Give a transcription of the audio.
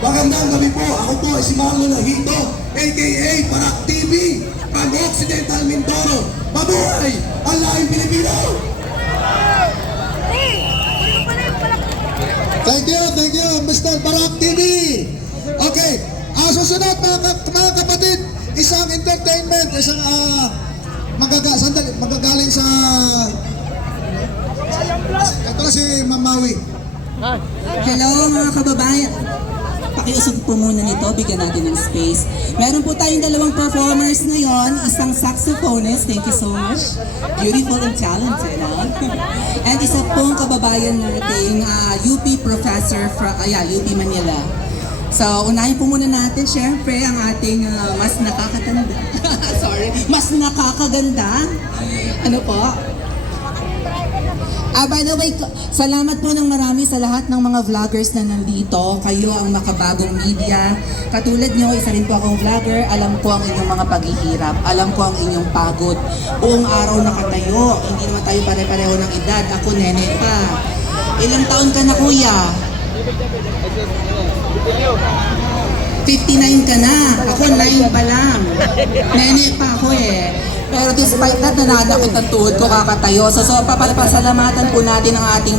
Magandang gabi po. Ako po ay si Marlon Lahito, a.k.a. Parak TV, from Occidental Mindoro. Mabuhay ang lahing Pilipino! Thank you, Mr. Parak TV. Okay, susunod mga kapatid, isang entertainment, isang magagaling sa... Ito na si Mamawi. Hello mga kababayan. Pakiusog po muna nito, bigyan natin ng space. Meron po tayong dalawang performers ngayon, isang saxophonist, thank you so much. Beautiful and talented, huh? And isa pong kababayan nating UP professor from UP Manila. So, unahin po muna natin, syempre, ang ating mas nakakatanda. Sorry, mas nakakaganda. Ano po? By the way, salamat po ng marami sa lahat ng mga vloggers na nandito. Kayo ang makabagong media. Katulad nyo, isa rin po akong vlogger. Alam ko ang inyong mga paghihirap. Alam ko ang inyong pagod. Buong araw nakatayo. Hindi naman tayo pare-pareho ng edad. Ako nene pa. Ilang taon ka na, kuya? 59 ka na. Ako 9 pa lang. Nene pa ako eh. Pero despite that, nananakit ang tuhod ko kakatayo. So papasalamatan po natin ang ating